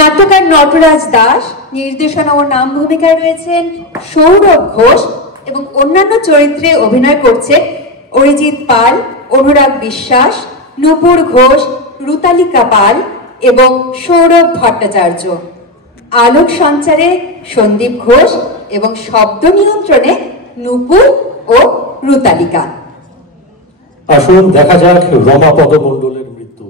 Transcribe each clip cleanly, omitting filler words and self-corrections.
নাট্যকার নটরাজ দাস, নির্দেশনা ও নাম ভূমিকায় রয়েছেন সৌরভ ঘোষ এবং অন্যান্য চরিত্রে অভিনয় করছে অরিজিৎ পাল, অনুরাগ বিশ্বাস, নূপুর ঘোষ, রুতালিকা পাল এবং সৌরভ ভট্টাচার্য। আলোক সঞ্চারে সন্দীপ ঘোষ এবং শব্দ নিয়ন্ত্রণে নূপুর ও রুতালিকা। আসুন দেখা যাক রমাপদ মণ্ডলের মৃত্যু।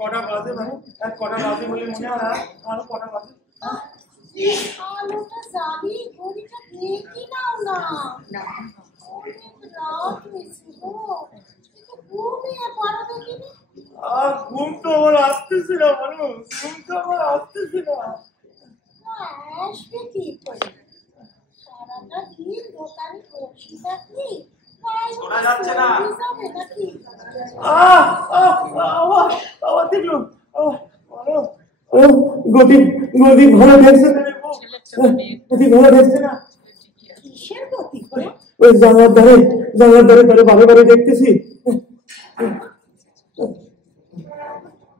কটা বাজে মানে কটা বাজে বলে মনে হয় আরো কটা বাজে আলোটা জানি ঘড়িটা দেখি নাও না অনেক রাত হয়েছে গো ঘুমিয়ে পড়ো দেখিনি ঘুম তো আমার আসতেছে না মানুষ ঘুম তো আমার আসতেছে না আসবে কি করে সারাটা দিন দোকানে বসে থাকলি শোনা যাচ্ছে না নাকি আবার দেখলো গতি গতি ভালো দেখছে না গতি ভালো দেখছে না কিসের গতি ওই জানলার ধারে বারে বারে দেখতেছি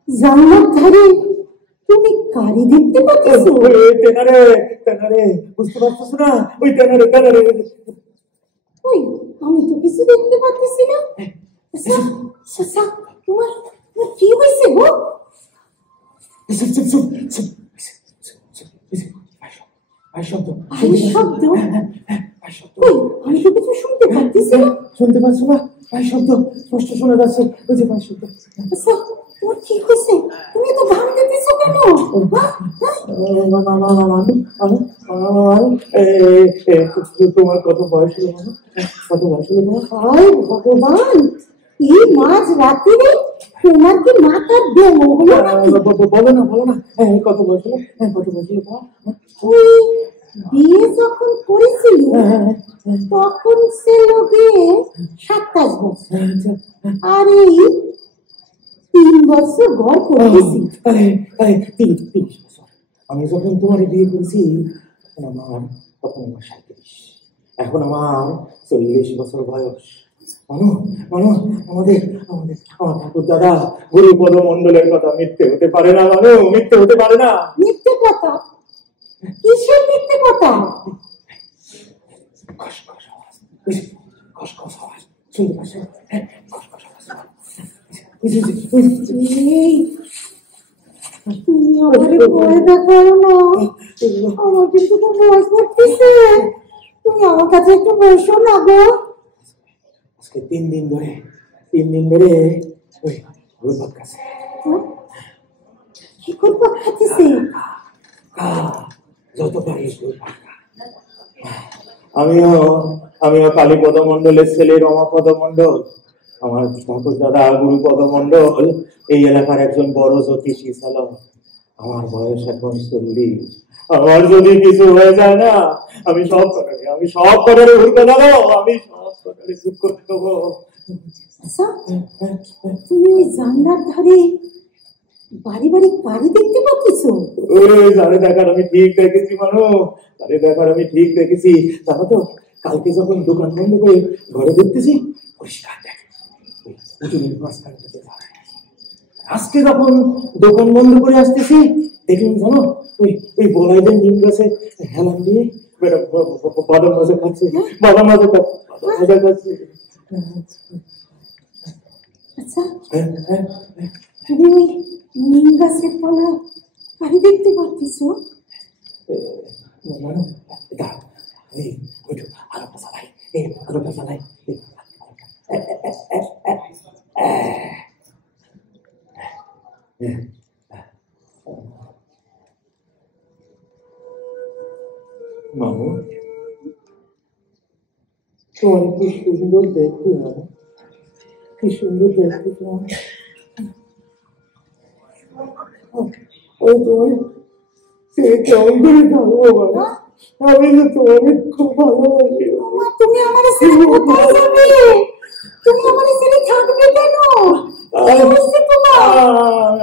জানলার ধারে তুমি গাড়ি দেখতে পাচ্ছ তেনারে বুঝতে পারছিস না ওই তেনারে ওই আমি তো কিছু দেখতে পাচ্ছি না আচ্ছা তোমার কি হয়েছে গো শব্দ আমি তো কিছু শুনতে পাচ্ছি না শুনতে পাচ্ছ না শব্দ স্পষ্ট শোনা যাচ্ছে ওই যে শব্দ আচ্ছা তোমার কি হয়েছে তুমি তো ভাঙ দিতেছো কেন তোমার কত বয়স হলো কত বয়স হলো হায় ভগবান এই মাঝ রাত্রিরে তোমার কি মাথার ব্যায়াম হলো বলো না কত বয়স হলো তুই বিয়ে যখন করেছিল তখন ছিল বিয়ে 27 বছর আর এই 3 বছর ঘর করেছি 30 বছর আমি যখন তোমার বিয়ে করেছি তখন আমার 37 এখন আমার 40 বছর বয়স আমার ঠাকুর দাদা গুরুপদ মণ্ডলের কথা মিথ্যে হতে পারে না মিথ্যে হতে পারে না মিথ্যে কথা কিসের মিথ্যে কথা শুনতে পাচ্ছ তুমি আমাকে ভয় দেখাও না আমার কিন্তু খুব ভয় করতেছে তুমি আমার কাছে একটু বসো না গো আজকে 3 দিন ধরে ওই কাছে কি করবো খাইতেছে যত পারিস আমিও কালীপদ মণ্ডলের ছেলে রমাপদ মণ্ডল আমার ঠাকুর দাদা গুরুপদ মণ্ডল এই এলাকার একজন বড় জ্যোতিষী ছিল আমার বয়স এখন 40 আমার যদি কিছু হয়ে যায় না আমি সব কটারে ঘুরতে যাবো আমি সব কটারে চুপ করতে দেবো তুমি ওই জানলার ধারে বাড়ি গাড়ি দেখতে পাচ্ছ গাড়ি দেখার আমি ঠিক দেখেছি জানো তো কালকে যখন দোকান বন্ধ করে ঘরে দেখতেছি পরিষ্কার দেখ আজকে যখন দোকান বন্ধ করে আসতেছি দেখলাম জানো ওই বলাইদের নিম গাছে হেলান দিয়ে বাদাম ভাজা খাচ্ছে আচ্ছা তুমি ওই নিম গাছের তলায় গাড়ি দেখতে পাচ্ছ আলোটা জ্বালাই মামু তোমার কি সুন্দর দেখতে কি সুন্দর দেখতে তোমার ওই তোমার কেমন করে থাকবো বাবা? আমি তো তোমাকে খুব ভালোবাসি। তুমি আমার ছেলে কোথায় যাবে? তুমি আমার ছেলে থাকবে কেন?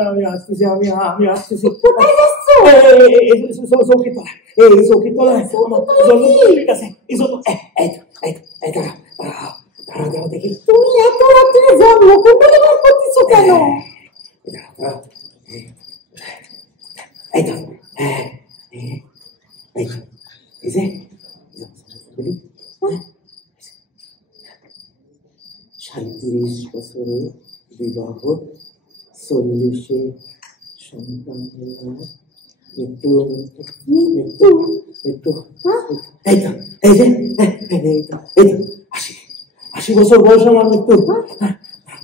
আমি আসতেছি, আমি আসতেছি। কোথায় যাচ্ছ? চৌকির তলায়, এই চৌকির তলায় দাঁড়া দেখি। তুমি এত রাত্রে জন্মকুণ্ডলী বের করতেছো কেন? এই তো এই যে 37 বছরে বিবাহ, 40-এ সন্তান, মৃত্যু মৃত্যু মৃত্যু। এই তো এই যে 80 বছর বয়স আমার মৃত্যু।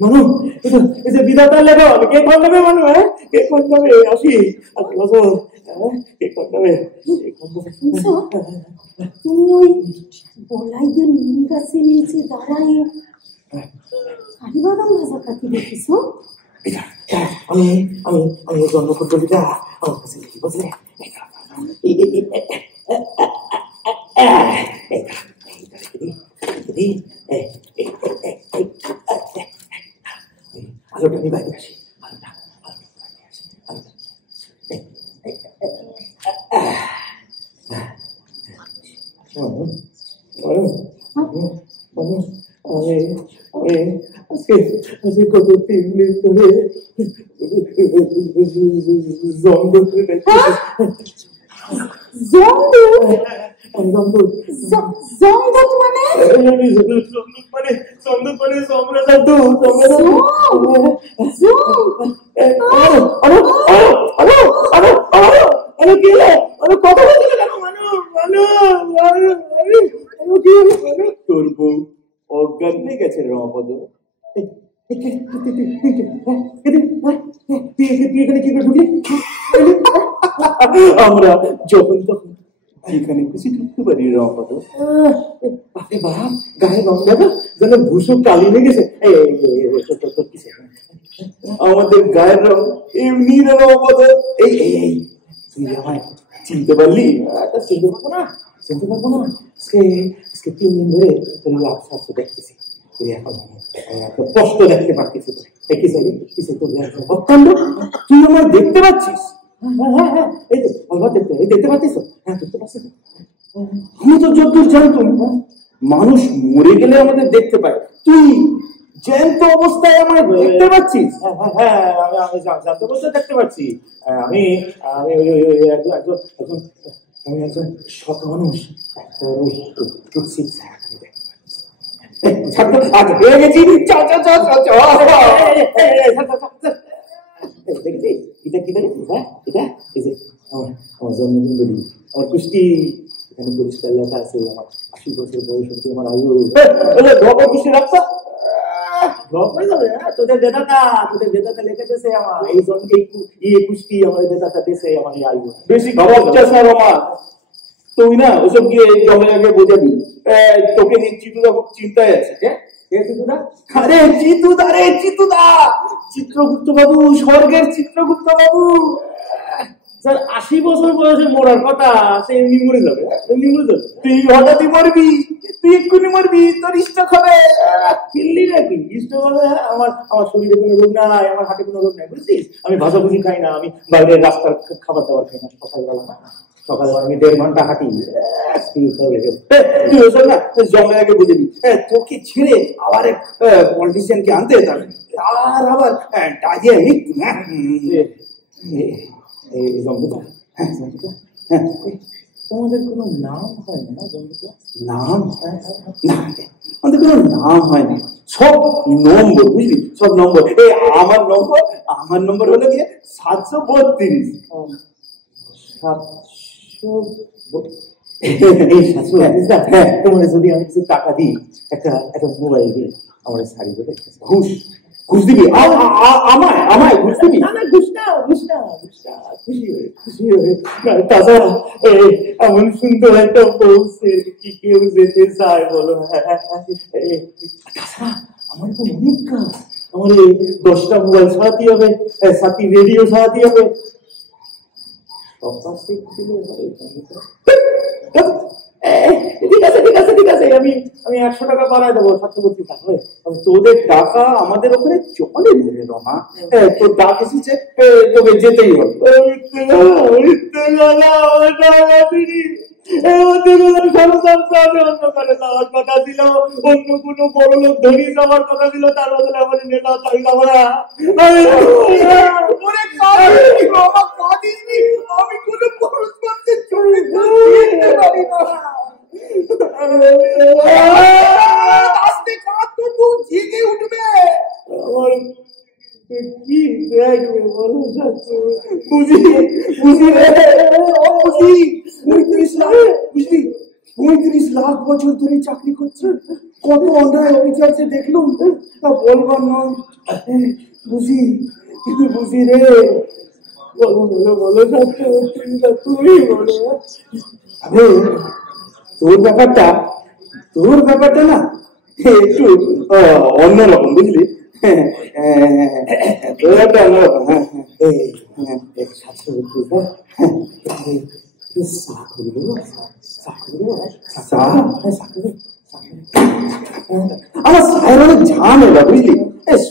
মানু, এই যে বিধাতার লেখা কে কোন দেবে? মানু, কে কোন দেবে? 80 বছর কে কোন দেবে? তুমি ওই বলাইদের নিম গাছের নিচে দাঁড়ায় কারিবাদাম ভাজা খাতে দেখেছো? আমি আমি আমি জন্মকুণ্ডলীটা আমার কাছে লিখি, বুঝলে? আলোটা আমি বাইরে আসি, কত 3 দিন ধরে তোর বউ অজ্ঞান হয়ে গেছে রমাপদ। আমরা যখন তখন যেখানে খুশি ঢুকতে পারি রমাপদ। বাপ, গায়ে রং দেখা যেন ভূষণ কালি হয়ে গেছে। আমাদের গায়ের রং এমনি রমাপদ। এই এই এই তুই আমায় চিনতে পারলি? চিনতে পারবো না, চিনতে পারবো না। আজকে 3 দিন ধরে তোর লাভ দেখতেছি, তুই এখন স্পষ্ট দেখতে পারতেছি। অত্যন্ত তুই আমার দেখতে পাচ্ছিস? এই তো আবার দেখতে পাচ্ছিস? হ্যাঁ, দেখতে পাচ্ছিস। আমি তো যতদূর জানতাম মানুষ মরে গেলে আমাদের দেখতে পায়, তুই জ্যান্ত অবস্থায় আমায় দেখতে পাচ্ছিস? হ্যাঁ, আমি জ্যান্ত অবস্থায় দেখতে পাচ্ছি। আমি আমি আমি একজন সৎ মানুষ, জন্মকুণ্ডলী আমার কুষ্টি, এখানে পরিষ্কার লেখা আছে আমার 80 বছর বয়স হচ্ছে আমার আয়ু। কুষ্টি রাখছো তোদের দেদাতা লিখেছে আমার এই জন্মে কুষ্টি আমার দেদাতা দেশে আমার আয়ু বেশি খবর আমার। তুই না ওসব গিয়ে জমে আগে বোঝাবি, তোকে নিয়ে চিতুদা খুব চিন্তায় আছে। চিতুদা চিত্রগুপ্ত বাবু, স্বর্গের চিত্রগুপ্ত বাবু। স্যার 80 বছর বয়সে মরার কথা, সে এমনি মরে যাবে, এমনি মরে যাবে। তুই হঠাৎই মরবি, তুই এক্ষুনি মরবি, তোর স্ট্রোক হবে। কিনলি নাকি স্ট্রোক হবে? আমার শরীরে কোনো রোগ নাই, আমার হাতে কোনো রোগ নাই, বুঝছিস? আমি ভাজাভুজি খাই না, আমি বাইরের রাস্তার খাবার দাবার খাই না। সকালবেলা আমি 1.5 ঘন্টা হাঁটি। তুই ওসব না জমে আগে বুঝে নি, তোকে ছেড়ে আবার এক পলিটিশিয়ানকে আনতে হবে, আর আবার ডাজিয়ে মৃত্যু। তোমাদের কোনো নাম হয় না? নাম আমাদের কোনো নাম হয় না, সব নম্বর, বুঝলি? সব নম্বর। আমার নম্বর হলো গিয়ে 732। তোমার যদি আমি কিছু টাকা দিই, একটা মোবাইল দিই, আমার শাড়ি বলে ঘুষ দিবি? আমায় ঘুষ দিবি? না, খুশি হয়ে। তাছাড়া এমন সুন্দর একটা বউছে কি কেউ যেতে চায় বলো? তাছাড়া আমার তো অনেক কাজ, আমার 10টা মোবাইল সারাতে হবে, 7টি রেডিও সারাতে হবে। ঠিক আছে ঠিক আছে ঠিক আছে, আমি 100 টাকা বাড়ায় দেবো, 732 টাকা। তোদের টাকা আমাদের ওখানে চলে রে রমা, তোর ডাক এসেছে, তোকে যেতেই হবে। কথা ছিল অন্য কোনো বড় লোক ধনী যাওয়ার কথা ছিল, তার বদলে আমাদের নেতা চাই আমরা। আমি কোনো পুরুষ মানুষের চরিত্র দেখতে পারি না। আস্তে কাঁদতো তো জেগে উঠবে। আমার কি দেখবে বলো? বুঝি বুঝি রে, বুঝি 35 লাখ, বুঝলি 35 লাখ বছর ধরে চাকরি করছে, কত অন্যায় অবিচার যে দেখলুম তা বলবার নয়। বুঝি বুঝি রে, বলো বলো বলো, তুমি বলো। আরে তোর ব্যাপারটা না একটু অন্যরকম, বুঝলি? তোর একটা অন্যরকম। আমার সাহেব অনেক ঝামেলা, বুঝলি?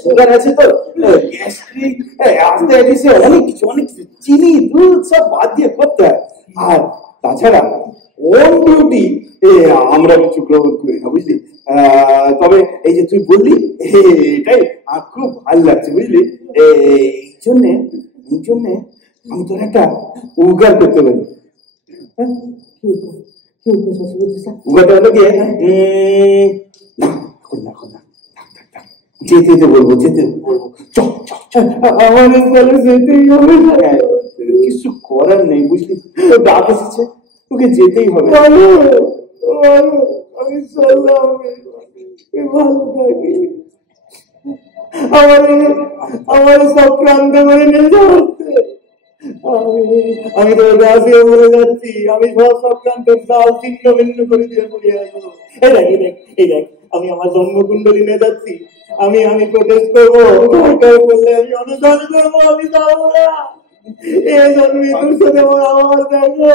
সুগার আছে তো, গ্যাস্ট্রিক, অ্যাসথেটিসে অনেক কিছু, অনেক চিনি দুধ সব বাদ দিয়ে করতে হয়। আর তাছাড়া অন ডিউটি আমরা কিছু গ্রহণ করি না, বুঝলি? তবে এই যে তুই বললি, এটাই আমার খুব ভালো লাগছে, বুঝলি? এই জন্যে আমি তোর একটা উগার করতে পারি। উগারটা হলো গিয়ে, যেতে বলবো। আমার যেতেই হবে, কিছু করার নেই, বুঝলি? ডাক এসেছে, তোকে যেতেই হবে। আমি চললাম, ভালো থাকি। আমার সক্রান্ত করে নিয়ে যাচ্ছে। আমি তো গাছিয়ে বলে যাচ্ছি, আমি সব সক্রান্তের জাল ছিন্ন ভিন্ন করে দিয়ে পড়িয়ে আসবো। এই দেখ আমি আমার জন্মকুণ্ডলী নিয়ে যাচ্ছি। আমি প্রোটেস্ট করবো, দরকার বললে আমি অনুদান করবো, আমি যাবো না। এই জন্মে তোর সাথে আমার দেখো।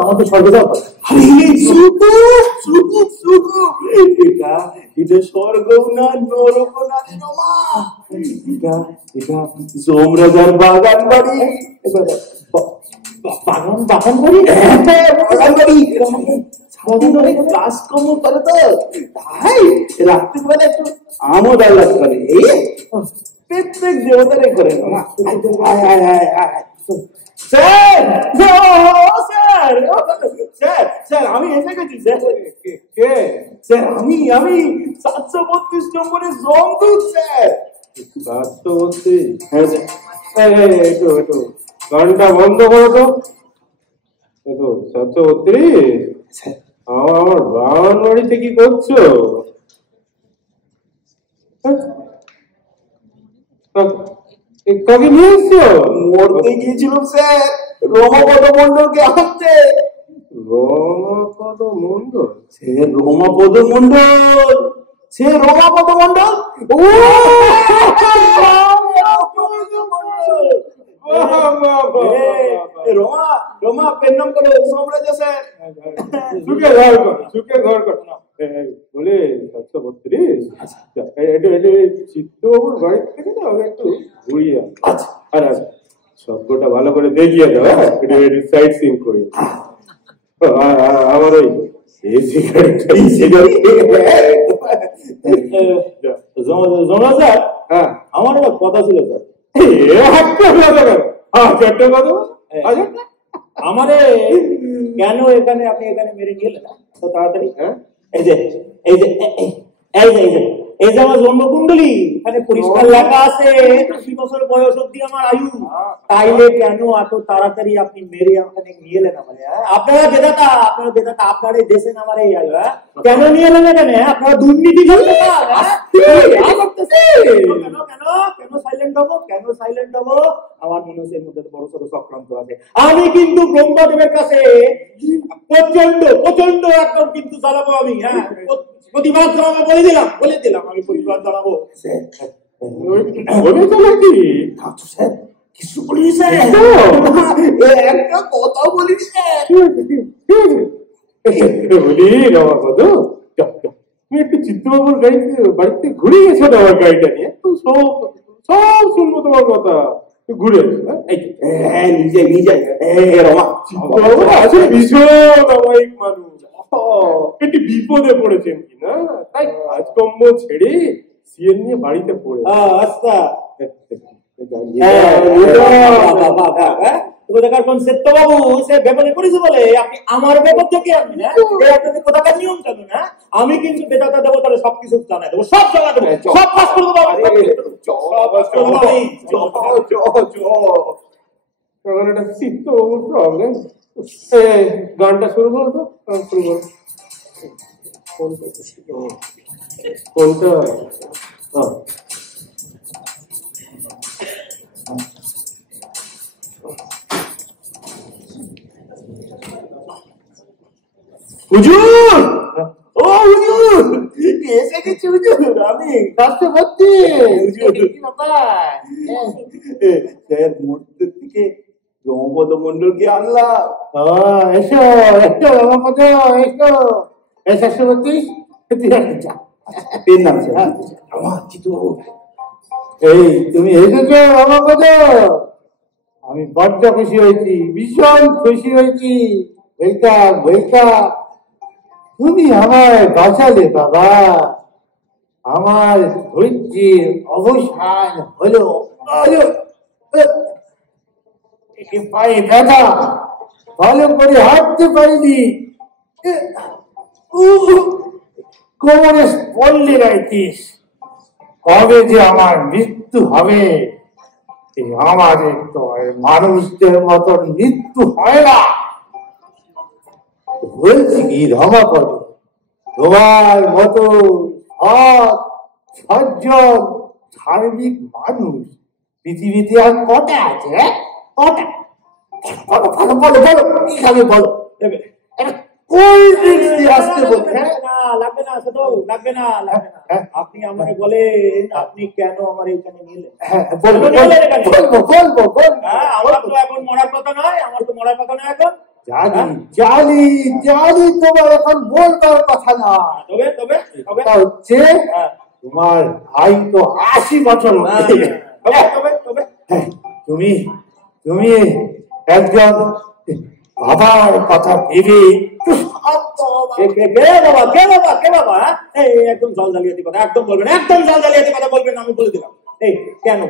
আমাকে স্বর্গে যাও। এটা স্বর্গ না, নরক না, এটা যমরাজার বাগান বাড়ি। বাগান বাড়ি সারাদিন অনেক কাজকর্ম করে তো, তাই রাত্রিবেলা একটু আমোদ আহ্লাদ করে। এই প্রত্যেক দেবতারে করে না। স্যার আমি এসে গেছি স্যার। আমি 732 নম্বরের জমদূত স্যার। 732? হ্যাঁ একটু গানটা বন্ধ করো তো। 732 আমার বাগান বাড়িতে কি করছো? কাকে নিয়ে এসছো? মরতে গিয়েছিলাম স্যার, রমাপদ মন্ডলকে আনতে। রমাপদ মন্ডল? রমাপদ মন্ডল রমা পেন নাম করো সম্রাজ স্যার। সুখে ঘর কর বলে 732। একটু চিত্তবাবুর বাড়ি থেকে না একটু ঘুরিয়ে আচ্ছা শব্দটা ভালো করে দেখিয়ে দাও, একটু সাইড সিন করি। আমার ওই জমা স্যার, হ্যাঁ আমার একটা কথা ছিল স্যার। আমারে কেন আপনি এখানে মেরে গেলেন তো তাড়াতাড়ি? এই যে এই যে আমার জন্মকুণ্ডলী, এখানে পরিষ্কার লেখা আছে 80 বছর বয়স অব্দি আমার আয়ু। তাইলে কেন এত তাড়াতাড়ি আপনি মেরে ওখানে নিয়ে এলেন আমারে? আপনারা বেদাতা, আপনার এই দেশে আমার এই আয়ু, কেন নিয়ে এলেন এখানে? আপনারা দুর্নীতি করতে চান? কেন সাইলেন্ট হবো? আমার মনে হচ্ছে এর মধ্যে বড় সড় চক্রান্ত আছে। আমি কিন্তু ব্রহ্মদেবের কাছে প্রচন্ড একদম কিন্তু জানাবো আমি। হ্যাঁ, প্রতিবাদ জানাবো, বলে দিলাম আমি প্রতিবাদ জানাবো। কিছু বলিস একটা কথা বলিস বলি রমাপদ, তুমি একটু চিত্তবাবুর বাড়িতে ঘুরে গেছো না? আমার গাড়িটা নিয়ে সব শুনবো তোমার কথা। ঘুরে আসলে ভীষণ অমায়িক মানুষ, একটি বিপদে পড়েছেন কিনা, তাই কাজকর্ম ছেড়ে সিএন নিয়ে বাড়িতে পড়ে। আচ্ছা, আমার ব্যাপার থেকে নিয়ম জানো না? আমি কিন্তু বেদাতা দেবতারে সবকিছু জানাই দেবো, সব জানা দেবো, সব কাজ করে দেবো। প্রবলেম, গানটা শুরু করো তো, শুরু করো। কোনটা? হুজুর, ও হুজুর, এসে গেছি হুজুর। আমি কাছে ভর্তি মূর্তির থেকে রমাপদ মন্ডলকে আনলাম। এসো রমাপদ, এসো বলতিস। এই তুমি এসেছো রমাপদ, আমি বড্ড খুশি হয়েছি, ভীষণ খুশি হয়েছি। তুমি আমায় বাঁচালে বাবা, আমার ধৈর্যের অবসান হলো। পায়ে ব্যথা, ভালো করে হাঁটতে পারিনি, কোমরে পড়লে রাইতিস। কবে যে আমার মৃত্যু হবে? আমাদের তো মানুষদের মতন মৃত্যু হয় না। বলছি কি রমাপদ, তোমার মতো সজ্জন ধার্মিক মানুষ পৃথিবীতে আর কটা আছে? কটা? বলো আপনি আমাকে বলেন, আপনি কেন আমার এইখানে নিলেন? বলবো। আমার তো এখন মরার কথা নয়, এখন জানি তোমার এখন বলবার কথা না। তবে হচ্ছে তোমার ভাই তো 80 বছর। তুমি একজন বাবার কথা ভেবে একদম জল জালিয়াতি কথা একদম বলবেন, আমি বলে দিলাম। এই কেন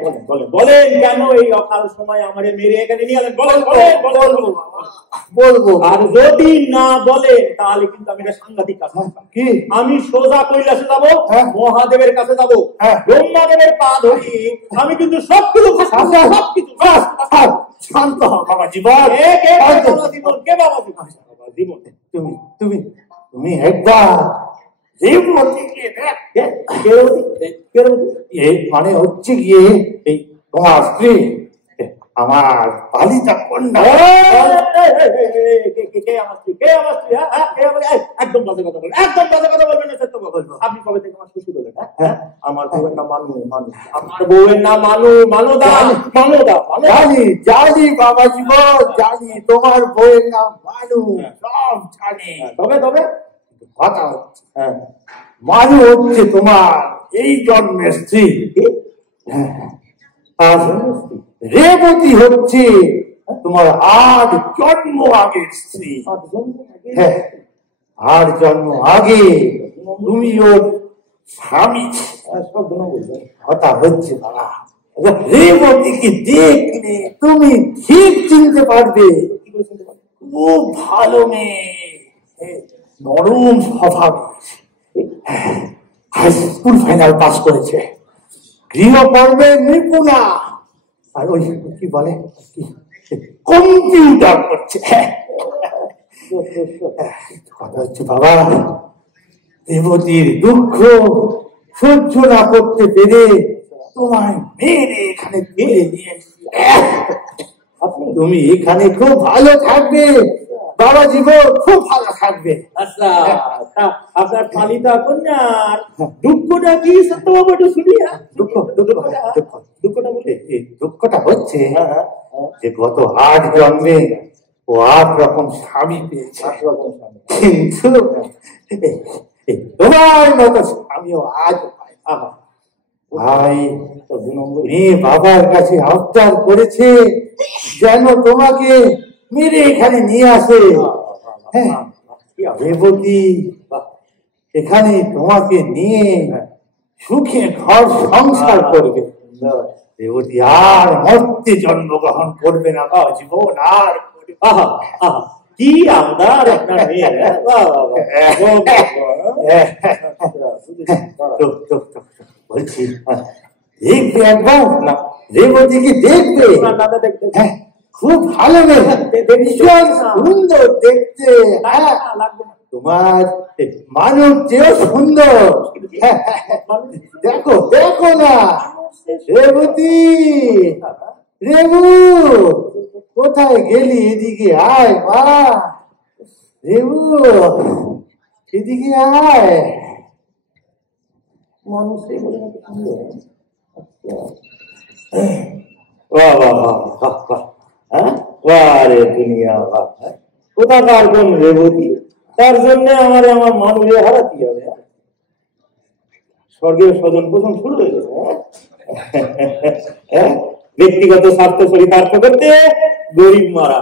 বলেন কেন এই অকাল সময় আমার মেরে এখানে নিয়ে এলেন? বলবো। আর যদি না বলেন তাহলে কিন্তু আমি এটা সাংঘাতিক কাজ। কি? আমি সোজা কৈলাসে যাবো, মহাদেবের কাছে যাবো, ব্রহ্মাদেবের পা ধরি, আমি কিন্তু সবকিছু শান্ত হও বাবা জীবন। কে বাবা জীবন? তুমি একবার মানে হচ্ছে গিয়ে এই তোমার স্ত্রী, আমার পালিতা কন্যা। একদম বাজে কথা বলবেন, আপনি কবে থেকে আমার শ্বশুর হলেন? আমার বউয়ের নাম জানি বাবা জীবন, জানি তোমার বউয়ের নাম মানু, সব জানি। তবে কথা হচ্ছে, মানু হচ্ছে তোমার এই জন্মের স্ত্রী, আর রেবতী হচ্ছে তোমার 8 জন্ম আগের স্ত্রী। হ্যাঁ, 8 জন্ম আগে তুমি ওর স্বামী। কথা হচ্ছে বাবা, রেবতীকে দেখলে তুমি ঠিক চিনতে পারবে। খুব ভালো মেয়ে, নরম স্বভাব, হাই স্কুল ফাইনাল পাস করেছে, গৃহকর্মে নিপুণা, আর ওই কি বলে কম্পিউটার করছে। কথা হচ্ছে বাবা, দেবতীর দুঃখ সহ্য না করতে পেরে তোমায় মেরে এখানে ফেলে নিয়ে তুমি এখানে খুব ভালো থাকবে, বাবা জীবন খুব ভালো থাকবে। আচ্ছা, আপনার পালিতা কন্যার দুঃখটা কি সত্যবাবু একটু শুনি। দুঃখটা হচ্ছে যে গত 8 জন্মে ও 8 রকম স্বামী পেয়েছে, কিন্তু তোমার মতো স্বামীও আজ পায়। ভাই মেয়ে বাবার কাছে আবদার করেছে যেন তোমাকে মেরে এখানে নিয়ে আসে। হ্যাঁ, রেবতী এখানে তোমাকে নিয়ে সুখে ঘর সংসার করবে। রেবতী আর মর্তে জন্মগ্রহণ করবে না, জীবন আর কি আবদার আপনার মেয়ের। বলছি দেখবে একবার না, রেবতীকে দেখবে, খুব ভালো ভীষণ সুন্দর দেখতে। তোমার মানুষ চেয়েও সুন্দর। দেখো দেখো না, রেবতী, রেবু কোথায় গেলি? এদিকে আয় মা, রেবু এদিকে আয়। মানুষ কোথাকার কোন রেবতী, তার জন্য আমার মানুষে হারাতে হবে। স্বর্গীয় স্বজন পোষণ শুরু হয়ে গেছে। ব্যক্তিগত স্বার্থ চরিতার্থ করতে গরিব মারা।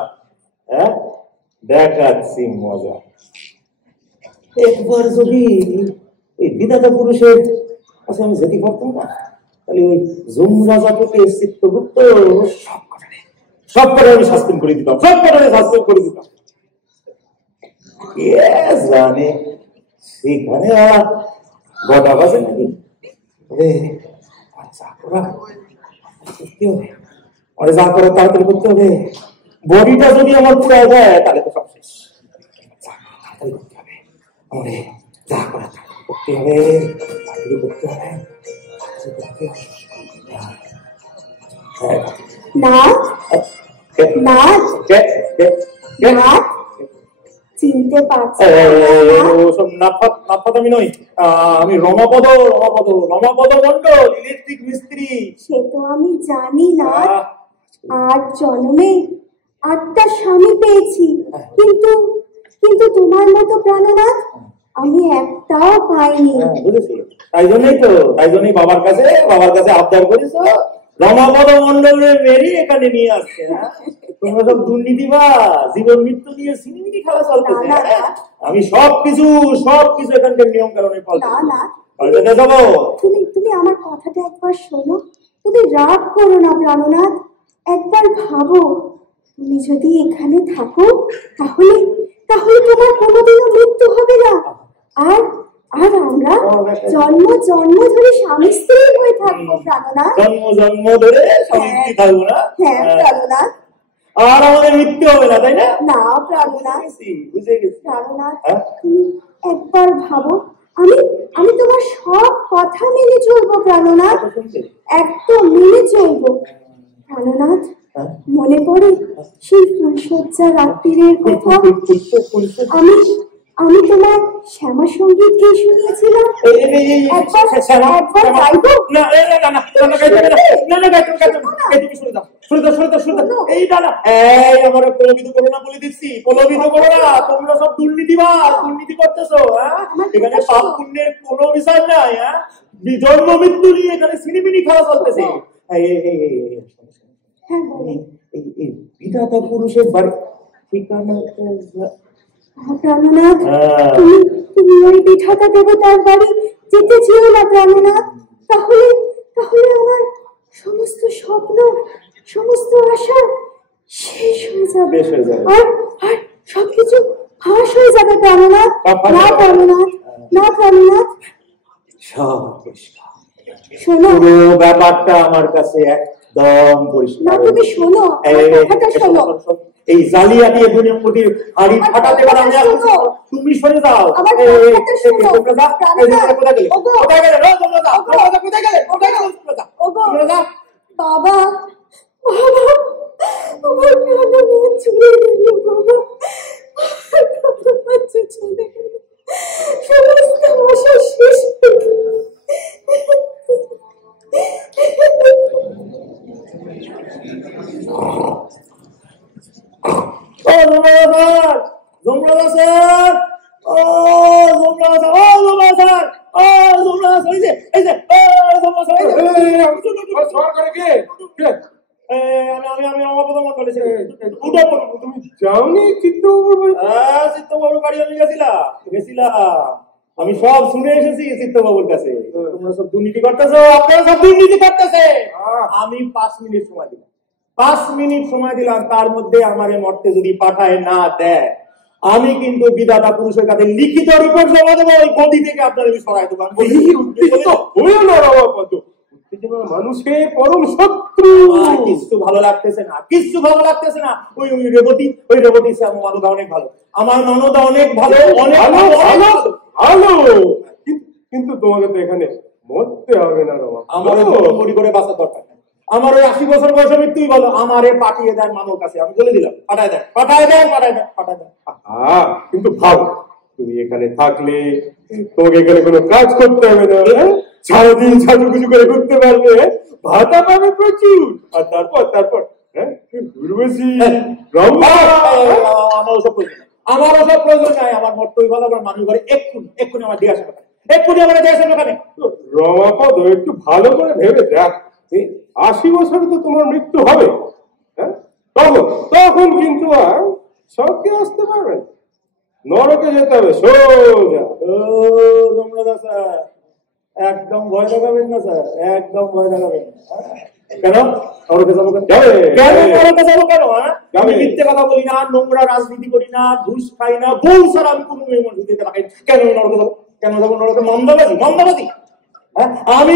দেখাচ্ছি মজা। একবার যদি এই বিধাতা পুরুষের কাছে আমি যেতে পারতাম না, তাহলে ওই যমুনা জাতকে চিত্তগুপ্ত সব করে আমি শাসন করে দিতাম, সব করে আমি শাসন করে দিতাম। জানে সেখানে আমার গটা বাজে নাকি? যা করে তাড়াতাড়ি করতে হবে। বডিটা যদি আমার পুরা যায় তাহলে তো সব শেষ। তাড়াতাড়ি করতে হবে, যা করে করতে হবে, তাড়াতাড়ি করতে হবে। চিনতে পারছি আমি নই, আমি রমাপদ মন্ডল, ইলেকট্রিক মিস্ত্রি। সে তো আমি জানি না। 8 জন্মে 8টা স্বামী পেয়েছি, কিন্তু কিন্তু তোমার মতো প্রাণনাথ আমি একটাও পাইনি। বুঝেছি, তাই জন্যই বাবার কাছে আবদার করেছ রমাপদ মন্ডলের মেরি এখানে নিয়ে আসছে। তোমরা সব দুর্নীতিবাজ, জীবন মৃত্যু নিয়ে সিনেমিনি খেলা চলতেছে। আমি সবকিছু এখানকার নিয়ম কারণে পাল্টে যাবো। তুমি আমার কথাটা একবার শোনো, তুমি রাগ করো না প্রাণনাথ। একবার ভাবো, তুমি যদি এখানে থাকো তাহলে তোমার কোনোদিনও মৃত্যু হবে না। আর আমরা জন্ম ধরে স্বামী স্ত্রী হয়ে থাকবো প্রাণনাথ। জন্ম ধরে স্বামী স্ত্রী থাকবো না? হ্যাঁ প্রাণনাথ। আর আমাদের মৃত্যু হবে না, তাই না? না প্রাণনাথ, বুঝে গেছি। প্রাণনাথ তুমি একবার ভাবো, আমি তোমার সব কথা মেনে চলবো প্রাণনাথ, একদম মেনে চলবো প্রাণনাথ। মনে পড়ে সেই ফুলসজ্জা রাত্রিরের কথা? আমি তোমার শ্যামা সঙ্গীত গিয়ে শুনিয়েছিলাম। তোমরা সব দুর্নীতি করতেছো। এখানে পাপ পুণ্যের কোনো বিষয় নাই। জন্ম মৃত্যু নিয়ে এখানে সিনেমিনি খেলা চলতেছে। বিধাতা পুরুষের বাড়ি ঠিকানা প্রাণনাথ, তুমি ওই বিধাতা দেবতার বাড়ি যেতে চেও না প্রাণনাথ। তাহলে আমার সমস্ত স্বপ্ন, সমস্ত আশা শেষ হয়ে যাবে, আর সবকিছু ফাঁস হয়ে যাবে প্রাণনাথ। না প্রাণনাথ, না প্রাণনাথ। সব পরিষ্কার। শোনো পুরো ব্যাপারটা আমার কাছে একদম না, পরিষ্কার। তুমি শোনো আমার কথাটা শোনো। এই জালিয়াতি দুনিয়ামুখীর হাড়ি ফাটাতে পারে আমি আসছি। তুমি সরে যাও। আমার কথাটা শোনো। কোথায় গেলে? কোথায় গেলে? তোমরা যাও। কোথায় গেলে? কোথায় গেলে? তোমরা যাও। বাবা, বাবা, আমার প্রাণটা চলে গেল বাবা। বাচ্চা চলে গেল, সমস্ত আশা শেষ হয়ে গেল। তুমি যাওনি চিত্তবাবুর চিত্তবাবুর বাড়ি আমি গেছিলাম। আমি সব শুনে এসেছি চিত্তবাবুর কাছে। তোমরা সব দুর্নীতি করতেছো, আপনারা সব দুর্নীতি করতেছে। আমি 5 মিনিট সময় দিলাম, 5 মিনিট সময় দিলাম। তার মধ্যে আমারে মরতে যদি পাঠায় না দেয়, আমি কিন্তু বিধাতা পুরুষের কাছে লিখিত রিপোর্ট জমা দেবো। ওই গদি থেকে আপনার আমি সরাই দেবো। মানুষের পরম শত্রু। কিছু ভালো লাগতেছে না, কিছু ভালো লাগতেছে না। ওই রেবতী মানবতা অনেক ভালো, আমার মানবতা অনেক ভালো, অনেক ভালো ভালো। কিন্তু তোমাকে তো এখানে মরতে হবে না রমা। আমারও মরি করে বাঁচার দরকার নেই। আমার ওই 80 বছর বয়সে মৃত্যুই বলো, আমারে পাঠিয়ে দেন মানব কাছে। আমি বলে দিলাম, পাঠায় দেন, পাঠায় দেন, পাঠায় দেন, পাঠায় দেন। কিন্তু ভাবো, তুমি এখানে থাকলে তোমাকে এখানে কোনো কাজ করতে হবে না, সারাদিন সাজুগুজু করে ঘুরতে পারবে, ভাতা পাবে প্রচুর। আর তারপর আমারও সব প্রয়োজন নাই। আমার মরতেই ভালো, আমার মানুষ ঘরে এক্ষুনি আমার দিয়ে আসবে, এক্ষুনি আমার দিয়ে আসবে ওখানে। রমাপদ, একটু ভালো করে ভেবে দেখ, 80 বছরে তো তোমার মৃত্যু হবে। তখন কিন্তু আর সবকে আসতে পারবে না, নরকে যেতে হবে সোজা। স্যার, একদম ভয় দেখাবেন না স্যার, একদম ভয় দেখাবেন না। কেন নরকে যাবো? কেন? আমি মিথ্যে কথা বলি না, নোংরা রাজনীতি করি না, ঘুষ খাই না, বউ ছাড়া আমি কোনো মেয়ে মানুষ দিতে পারি। কেন নরকে যাবো? কেন যাবো নরকে? মন্দাবাদী। আমি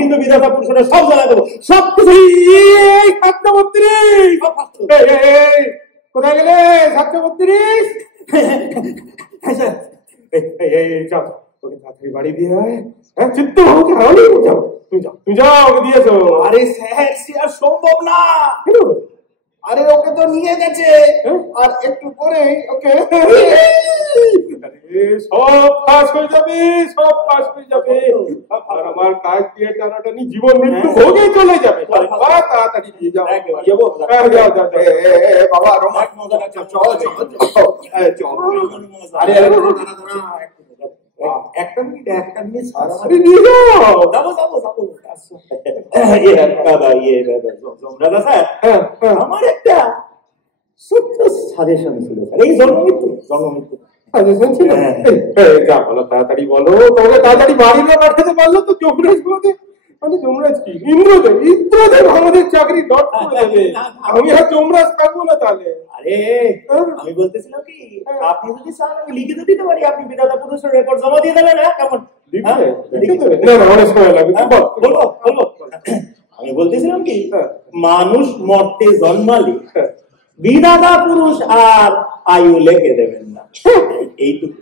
কিন্তু বিধাতা পুরুষরা সব জায়গায় দেবো, সব কিছু। কোথায় গেলে 732? ওকে তাড়াতাড়ি বাড়ি দিয়ে চিত্তবাবুকে যাও, তুমি যাও, ওকে দিয়েছো। আরে স্যার, সে আর সম্ভব না। আরে ওকে তো নিয়ে গেছে, আর একটু পরে ওকে সব ফাঁস হয়ে যাবে, সব ফাঁস হয়ে যাবে। আর আমার কাজ দিয়ে টানাটানি জীবন মৃত্যু ভোগে চলে যাবে। তাড়াতাড়ি দিয়ে যাও। বাবা একটা মিনিট নিয়ে যাও। আমার একটা ছোট্ট সাজেশন ছিল এই জন্মমৃত্যু যা বলো তাড়াতাড়ি বলো। তোমাকে তাড়াতাড়ি বাড়ি না পাঠাতে পারলো তো যমরাজ বলতে, মানে যমরাজ কি, ইন্দ্রদেব আমাদের চাকরি ডট করে দেবে। আমি আর যমরাজ থাকবো না তাহলে। আরে আমি বলতেছিলাম কি, আপনি যদি চান আমি লিখিত দিতে পারি, আপনি বিধাতা পুরুষের রেকর্ড জমা দিয়ে দেবেন। কেমন? অনেক সময় লাগবে। বলবো। আমি বলতেছিলাম কি, মানুষ মরতে জন্মালে বিধাতা পুরুষ আর আয়ু লেখে দেবেন না, এইটুকু।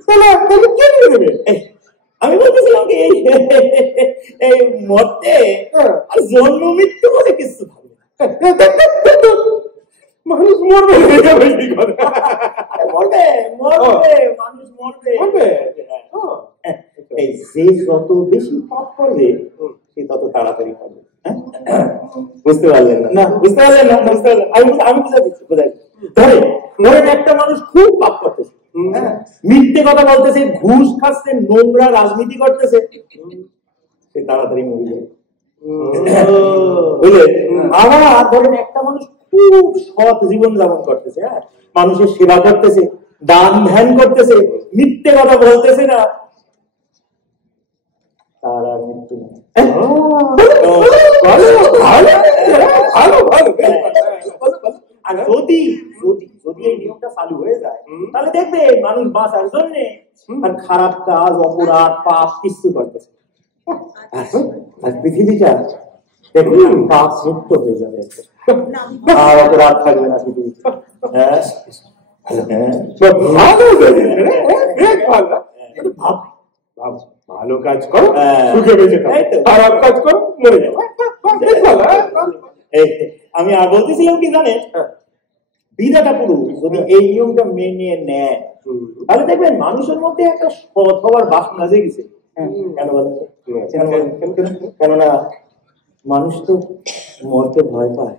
আমি বলতেছিলাম কি, এই মরতে আর জন্ম মৃত্যু বলে কিছু থাকবে না। মানুষ মরবে, মানুষ মরবে। এই যে যত বেশি পাপ করবে সে তত তাড়াতাড়ি করবে। বুঝতে পারলেন না? আমি বুঝাই দিচ্ছি। ধরেন একটা মানুষ খুব পাপ করতেছে, মিথ্যে কথা বলতেছে, ঘুষ খাচ্ছে, নোংরা রাজনীতি করতেছে, সে তাড়াতাড়ি মরে যাবে। বুঝলেন? আবার ধরেন একটা মানুষ খুব সৎ জীবন যাপন করতেছে, মানুষের সেবা করতেছে, দান ধ্যান করতেছে, মিথ্যে কথা বলতেছে না, তার আর মৃত্যু নেই। আর যদি এই নিয়মটা চালু হয়ে যায়, তাহলে দেখবে মানুষ বাঁচার জন্য আর খারাপ কাজ, অপরাধ, পাপ কিছু করতেছে। আর পৃথিবীটা দেখুন পাপ মুক্ত হয়ে যাবে, আর অত রাত থাকবে না পৃথিবীতে। হ্যাঁ ভালো কাজ করো, সুখে বেঁচে থাকো, খারাপ কাজ করো, মরে যাও। আমি আর বলতেছিলাম কি জানেন, বিধাতা পুরুষ যদি এই নিয়মটা মেনে নেয় তাহলে দেখবেন মানুষের মধ্যে একটা সৎ হওয়ার বাসনা জেগেছে। কেন বলেন? কেননা মানুষ তো মরতে ভয় পায়।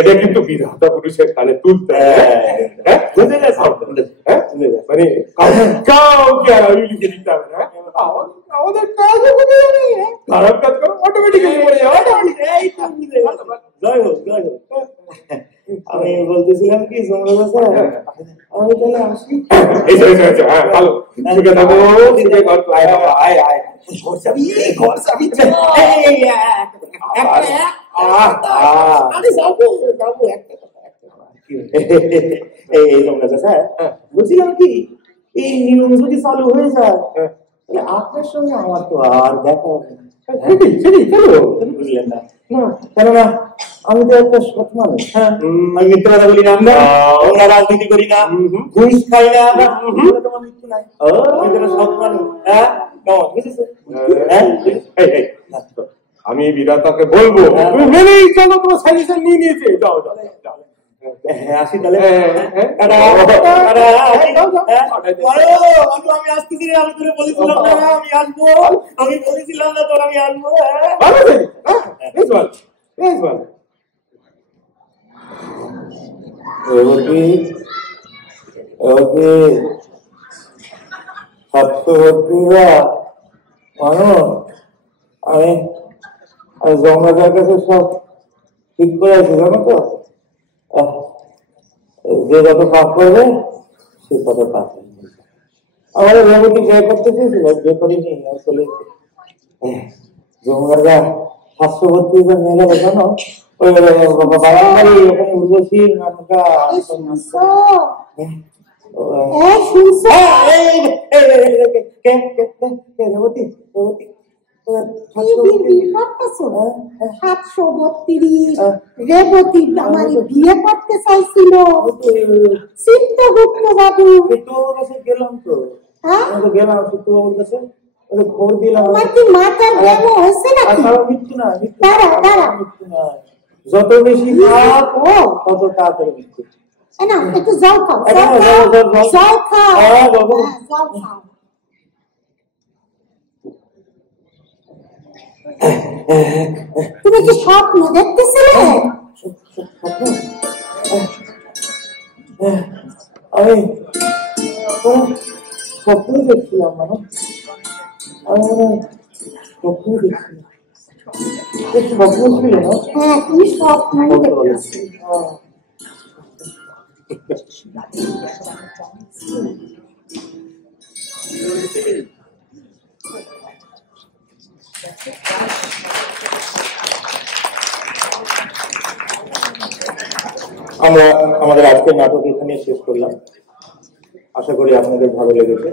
এটা কিন্তু বিধাতা পুরুষের কানে তুলতে মানে কাউকে আর আমি লিখে দিতে হবে না। আমাদের কাজ খারাপ কাজ করো, অটোমেটিক্যালি মরে যাও। জয় হোক, জয় হোক। আমি বলতেছিলাম কি আমি তাহলে আসি। ভালো সুখে থাকো, বলছিলাম কি এই নিয়ম যদি চালু হয়ে যায় তাহলে আপনার সঙ্গে আমার তো আর দেখা হবে না। বুঝলেন না? কেননা আমি তো একটা সৎ মানুষ। আমি মিথ্যে কথা বলি না, আমরা রাজনীতি করি না, ঘুষ খাই না, তোমার মৃত্যু নাই। আমি সৎ মানুষ। হ্যাঁ আমি বিধাতাকে বলবো, তুমি মেনেই চলো, তোমার সাজেশন নিয়ে নিয়েছে। যাও যাও যাও। আসি তাহলে। আমি আসতেছি, আমি তোরে বলেছিলাম না আমি আসবো, আমি বলেছিলাম না তোর আমি আসবো। আমি জঙ্গলের কাছে সব ঠিক করে আছি, জানো তো? যে যত পাপ করবে সে তত পাপ। আমার ভগবতী জয় করতে চেয়েছিল, যে করিনি চলে জঙ্গলরা স্বাস্থ্যবর্তী মেলা বোঝানো ওই বাবার বাড়ি ওখানে উর্বশী নামটা রেবতী রেবতী 732 রেবতী আমারই বিয়ে করতে চাইছিল চিত্তগুপ্ত বাবু। গেলাম তো, গেলাম চিত্তবাবুর কাছে, খবর দিলাম। তোমার কি মাথার ব্যামো হয়েছে নাকি? মৃত্যু না, মৃত্যু না, যত বেশি পাপ তত তাড়াতাড়ি মৃত্যু। না একটু জল খাও, জল খাও, জল খাও। তুমি কি স্বপ্ন দেখতেছিলে? আমি স্বপ্ন দেখছিলাম, মানে আমি স্বপ্ন দেখছিলাম। স্বপ্ন ছিল না? হ্যাঁ তুমি স্বপ্নই দেখতেছি। আমরা আমাদের আজকের নাটক এখানে শেষ করলাম। আশা করি আপনাদের ভালো লেগেছে।